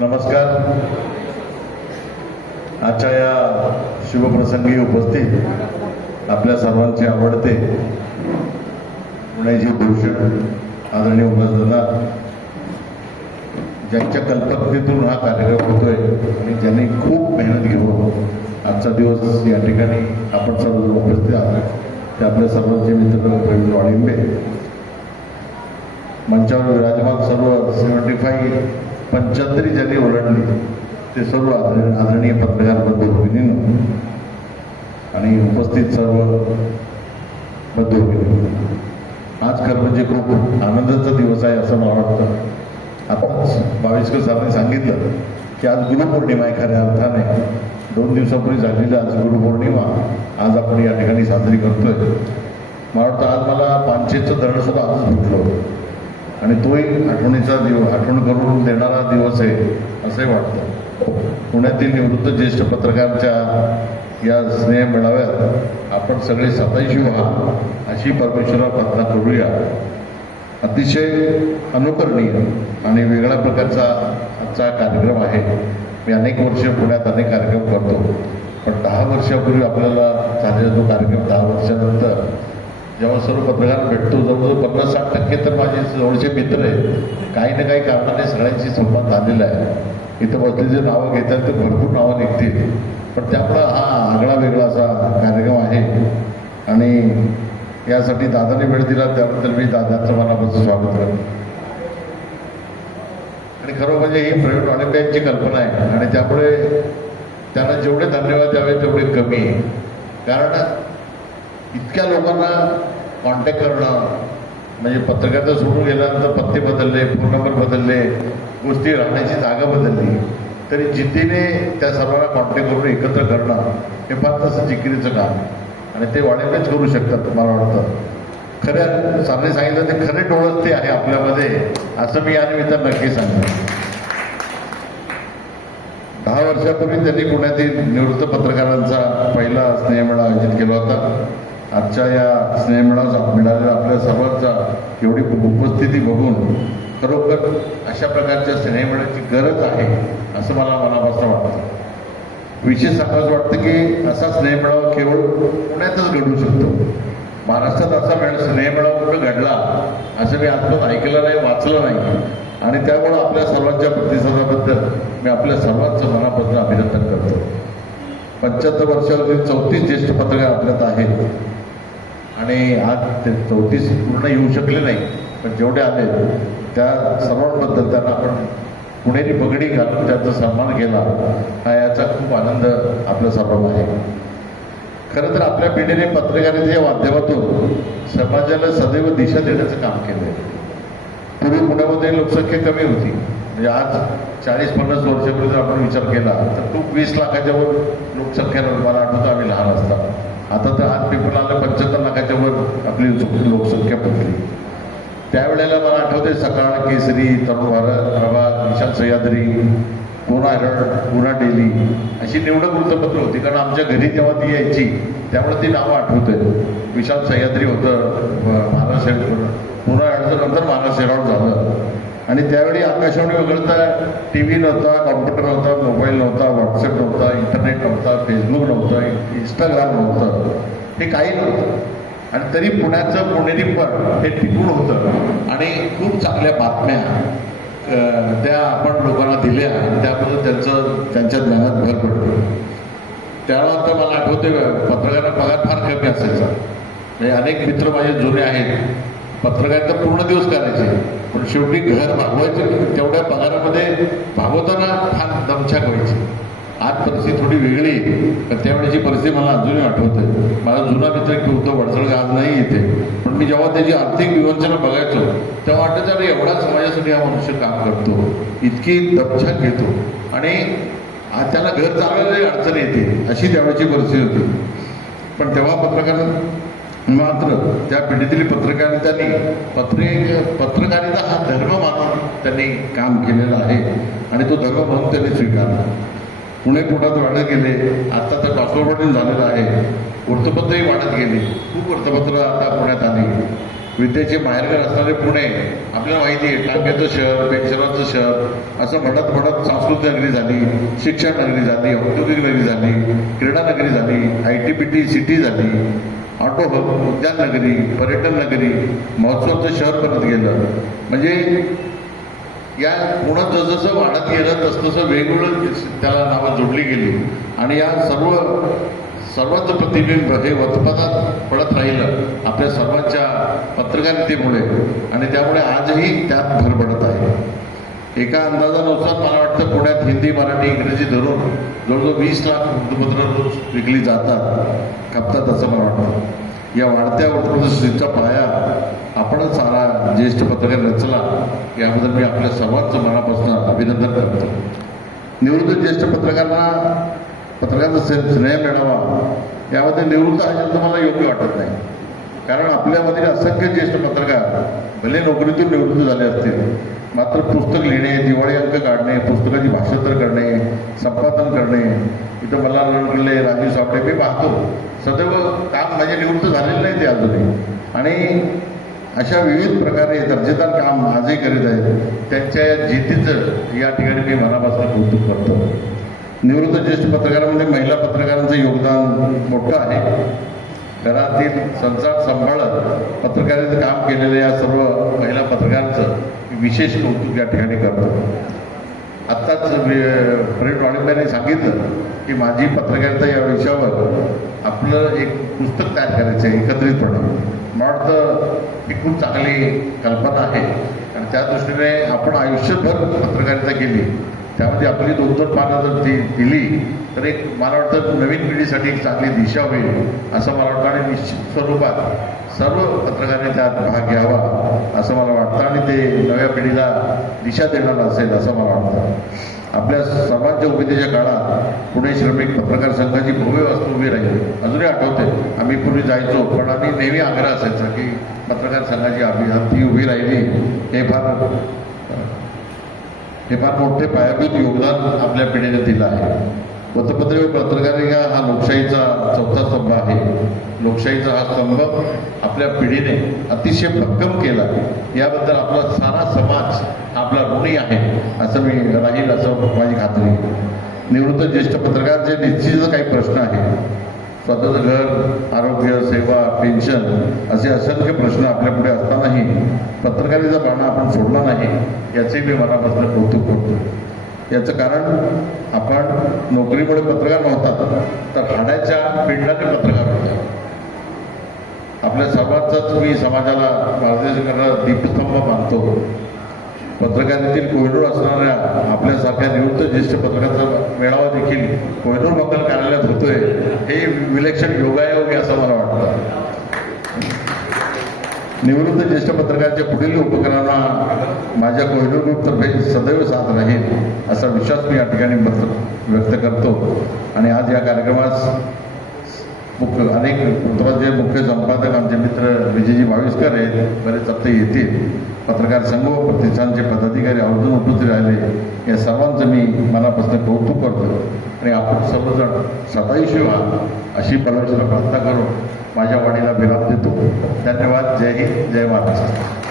नमस्कार. आजच्या या शुभप्रसंगी उपस्थित आपल्या सर्वांचे आवडते पुण्याचे भूषण आदरणीय उमेदवार. ज्यांच्या कल्पकतेतून हा कार्यक्रम होतोय आणि ज्यांनी खूप मेहनत घेऊन आजचा दिवस या ठिकाणी आपण सर्व उपस्थित आहोत. ते आपल्या सर्वांचे मित्र प्रवीण वाळिंबे मंचावर विराजमान सर्व सेव्हन्टी फाईव्ह पंच्याहत्तरी ज्यांनी ओलांडली. ते सर्व आदरणीय आदरणीय पत्रकार बंधू आणि उपस्थित सर्व बंधू आज खरं म्हणजे खूप आनंदाचा दिवस आहे असं मला वाटतं. आताच बावीसकर साहेबांनी सांगितलं की आज गुरुपौर्णिमा आहे खऱ्या अर्थाने. दोन दिवसापूर्वी झालेली आज गुरुपौर्णिमा. आज आपण या ठिकाणी साजरी करतोय. मला वाटतं आज मला पानशेचं धरण सुद्धा आजच भेटलं होतं. आणि तोही आठवणीचा दिवस आठवण करून देणारा दिवस आहे असे वाटतं. पुण्यातील निवृत्त ज्येष्ठ पत्रकारांच्या या स्नेह मेळाव्यात आपण सगळे सताईशी व्हा अशी परमेश्वरा प्रार्थना करूया. अतिशय अनुकरणीय आणि वेगळ्या प्रकारचा आजचा कार्यक्रम आहे. मी अनेक वर्ष पुण्यात अनेक कार्यक्रम करतो. पण दहा वर्षापूर्वी आपल्याला झालेला जो कार्यक्रम दहा वर्षानंतर जेव्हा सर्व पत्रकार भेटतो जवळजवळ पन्नास साठ टक्के तर माझे जवळचे मित्र आहेत. काही ना काही कारणाने सगळ्यांशी संवाद झालेला आहे. इथं बसलेले नावं घेतात तर भरपूर नावं निघतील. पण त्यामुळं हा आगळा वेगळा असा कार्यक्रम आहे. आणि यासाठी दादाने वेळ दिला त्याबद्दल मी दादाचं मनापासून स्वागत करतो. आणि खरं म्हणजे ही प्रवीण वाणिंबे यांची कल्पना आहे. आणि त्यामुळे त्यांना जेवढे धन्यवाद द्यावे तेवढे कमी आहे. कारण इतक्या लोकांना कॉन्टॅक्ट करणं म्हणजे पत्रकारिता सोडून गेल्यानंतर पत्ते बदलले फोन नंबर बदलले गोष्टी राहण्याची जागा बदलली तरी जिद्दीने त्या सर्वांना कॉन्टॅक्ट करून एकत्र करणं हे फार तसं जिकिरीचं काम आणि ते वाढवणेच करू शकतात मला वाटतं. खऱ्या सांगणे सांगितलं ते खरे डोळस ते आहे आपल्यामध्ये असं मी यानिमित्त नक्की सांगतो. दहा वर्षापूर्वी त्यांनी पुण्यातील निवृत्त पत्रकारांचा पहिला स्नेहमेळा आयोजित केला होता. आजच्या या स्नेहमेळावर मिळालेल्या आपल्या सर्वांचा एवढी उपस्थिती बघून खरोखर अशा प्रकारच्या स्नेहमेळाची गरज आहे असं मला मनापासून वाटतं. विशेष सांगायचं वाटतं की असा स्नेहमेळावा केवळ पुण्यातच घडू शकतो. महाराष्ट्रात असा मेळ स्नेहमेळावा कुठं घडला असं मी आजपर्यंत ऐकलं नाही वाचलं नाही. आणि त्यामुळं आपल्या सर्वांच्या प्रतिसादाबद्दल मी आपल्या सर्वांचं मनापासून अभिनंदन करतो. पंच्याहत्तर वर्षावरील चौतीस ज्येष्ठ पत्रकार आपल्यात आहेत. आणि आज ते चौतीस पूर्ण येऊ शकले नाही. पण जेवढे आले त्या सर्वांबद्दल त्यांना आपण पुणेरी पगडी घालून त्यांचा सन्मान केला. हा याचा खूप आनंद आपल्या सर्वांना आहे. खरं तर आपल्या पिढीने पत्रकारितेच्या माध्यमातून समाजाला सदैव दिशा देण्याचं काम केलं आहे पूर्वी पुण्यामध्ये लोकसंख्या कमी होती. म्हणजे आज चाळीस पन्नास वर्षापूर्वी जर आपण विचार केला तर खूप वीस लाखाच्या वर लोकसंख्या मला आठवतं आम्ही लहान असताना. आता तर आज पेपर आलं पंच्याहत्तर लाखाच्या वर आपली लोकसंख्या पडली त्यावेळेला मला आठवते सकाळ केसरी तरुण भारत प्रभात निशांत सह्याद्री पुणा हरड पुणा डेली. अशी निवडक वृत्तपत्र होती कारण आमच्या घरी तेव्हा ती यायची त्यामुळे ती नावं आठवते विशाल सह्याद्री होतं महाराष्ट्र पुणा हेरडचं नंतर महाराष्ट्र हेराल्ड झालं. आणि त्यावेळी आकाशवाणी वगळता टी व्ही नव्हता कॉम्प्युटर नव्हता मोबाईल नव्हता व्हॉट्सअप नव्हता इंटरनेट नव्हता फेसबुक नव्हतं इंस्टाग्राम नव्हतं. हे काही नव्हतं. आणि तरी पुण्याचं पुणेरीपण हे टिकून होतं. आणि खूप चांगल्या बातम्या त्या आपण लोकांना दिल्या आणि त्याबद्दल त्यांचं त्यांच्या ज्ञानात भर पडतो त्यानंतर मला आठवते पत्रकारांना पगार फार कमी असायचा. म्हणजे अनेक मित्र माझे जुने आहेत. पत्रकारिता पूर्ण दिवस करायचे. पण शेवटी घर भागवायचे तेवढ्या पगारामध्ये भागवताना फार दमछाक व्हायची. आज परिस्थिती थोडी वेगळी आहे. तर त्यावेळेची परिस्थिती मला अजूनही आठवते. माझा जुना मित्र एक होता वडसळ आज नाही येते पण मी जेव्हा त्याची आर्थिक विवंचना बघायचो तेव्हा वाटत अरे एवढा समाजासाठी हा मनुष्य काम करतो. इतकी दमछाक घेतो. आणि आज त्याला घर चालवायलाही अडचण येते. अशी त्यावेळेची परिस्थिती होती. पण तेव्हा पत्रकार मात्र त्या पिढीतील पत्रकारितांनी पत्रे पत्रकारिता हा धर्म मानून त्यांनी काम केलेलं आहे. आणि तो धर्म म्हणून त्यांनी स्वीकारला. पुणे पुण्यात वाढत गेले आता तर कॉस्मोपॉलिटन झालेलं आहे. वृत्तपत्रही वाढत गेली. खूप वृत्तपत्र आता पुण्यात आली. विद्येचे माहेरघर असणारे पुणे आपल्याला माहिती आहे टांग्याचं शहर पेन्शनाचं शहर असं म्हणत म्हणत सांस्कृतिक नगरी झाली शिक्षण नगरी झाली औद्योगिक नगरी झाली क्रीडा नगरी झाली I T P T city झाली. ऑटो हब उद्यान नगरी पर्यटन नगरी महोत्सवाचं शहर बनत गेलं. म्हणजे या पुण्यात जसजसं वाढत गेलं तसतसं वेगवेगळं त्याला नावं जोडली गेली. आणि या सर्व सर्वांचं प्रतिबिंब हे वर्तमानात पडत राहिलं आपल्या सर्वांच्या पत्रकारितेमुळे. आणि त्यामुळे आजही त्यात भर पडत आहे. एका अंदाजानुसार मला वाटतं पुण्यात हिंदी मराठी इंग्रजी धरून जवळजवळ वीस लाख वृत्तपत्र रोज विकली जातात खपतात असं मला वाटतं. या वाढत्या वृत्तपत्रसृष्टीचा पाया आपणच सारा ज्येष्ठ पत्रकार रचला याबद्दल मी आपल्या सर्वांचं मनापासून अभिनंदन करतो. निवृत्त ज्येष्ठ पत्रकारांना पत्रकारांचा स्नेह मिळावा यामध्ये निवृत्त हा शब्द मला योग्य वाटत नाही. कारण आपल्यामधील असंख्य ज्येष्ठ पत्रकार भले नोकरीतून निवृत्त झाले असतील मात्र पुस्तक लिहिणे दिवाळी अंक काढणे पुस्तकाची भाषांतर करणे संपादन करणे इथं मला किल्ले राजीव सापडे. मी पाहतो. सदैव काम माझे निवृत्त झालेलं नाही ते अजूनही. आणि अशा विविध प्रकारे दर्जेदार काम आजही करीत आहेत. त्यांच्या या जिद्दीचं या ठिकाणी मी मनापासून कौतुक करतो. निवृत्त ज्येष्ठ पत्रकारामध्ये म्हणजे महिला पत्रकारांचं योगदान मोठं आहे. घरातील संसार सांभाळत पत्रकारितेचं काम केलेल्या या सर्व महिला पत्रकारांचं विशेष कौतुक या ठिकाणी करतो. आत्ताच फ्रेंड वाणिज्याने सांगितलं की माझी पत्रकारिता या विषयावर आपलं एक पुस्तक तयार करायचं आहे एकत्रितपणे. मला वाटतं ही खूप चांगली कल्पना आहे. आणि त्या दृष्टीने आपण आयुष्यभर पत्रकारिता केली. त्यामध्ये आपली दोन दोन पानं जर ती दिली तर एक मला वाटतं नवीन पिढीसाठी एक चांगली दिशा होईल असं मला वाटतं आणि निश्चित स्वरूपात सर्व पत्रकारांनी त्यात भाग घ्यावा असं मला वाटतं आणि ते नव्या पिढीला दिशा देणार असेल असं मला वाटतं. आपल्या सर्वांच्या उमेदीच्या काळात पुणे श्रमिक पत्रकार संघाची भव्य वास्तू उभी राहिली. अजूनही आठवते आम्ही पूर्वी जायचो पण आम्ही नेहमी आग्रह असायचा की पत्रकार संघाची आम्ही ती उभी राहिली हे फार हे फार मोठे पायाभूत योगदान आपल्या पिढीने दिलं आहे. वृत्तपत्र व हा लोकशाहीचा चौथा स्तंभ आहे. लोकशाहीचा हा स्तंभ आपल्या पिढीने अतिशय भक्कम केला याबद्दल आपला सारा समाज आपला ऋणी आहे असं मी राहील असं माझी खात्री निवृत्त ज्येष्ठ पत्रकार जे निश्चितच काही प्रश्न आहेत स्वतःचं घर आरोग्य सेवा पेन्शन असे असंख्य प्रश्न आपल्या पुढे असतानाही पत्रकारिता बाणा आपण सोडला नाही याचे मी मनापासून कौतुक करतो. याचं कारण आपण नोकरीमुळे पत्रकार नव्हतात तर हाडाच्या पिंडाने पत्रकार होतो. आपल्या सर्वांचाच मी समाजाला मार्गदर्शन करणारा दीपस्तंभ मानतो. पत्रकारितेतील कोहिनूर असणाऱ्या आपल्यासारख्या निवृत्त ज्येष्ठ पत्रकारांचा मेळावा देखील कोहिनूर मंगल कार्यालयात होतोय. हे विलक्षण योगायोगी असं मला वाटतं. निवृत्त ज्येष्ठ पत्रकारांच्या पुढील उपक्रमांना माझ्या कोहिनूर ग्रुपतर्फे सदैव साथ राहील असा विश्वास मी या ठिकाणी व्यक्त करतो. आणि आज या कार्यक्रमास मुख्य अनेक वृत्तपत्राचे मुख्य संपादक आमचे मित्र विजयजी भाविस्कर आहेत बरेच आता येतील. पत्रकार संघ व प्रतिष्ठानचे पदाधिकारी आवर्जून उपस्थित राहिले. या सर्वांचं मी मनापासून कौतुक करतो. आणि आपण सर्वजण सदायुषी व्हा अशी परमेश्वर प्रार्थना करून माझ्या वाणीला विराम देतो. धन्यवाद. जय हिंद. जय महाराष्ट्र.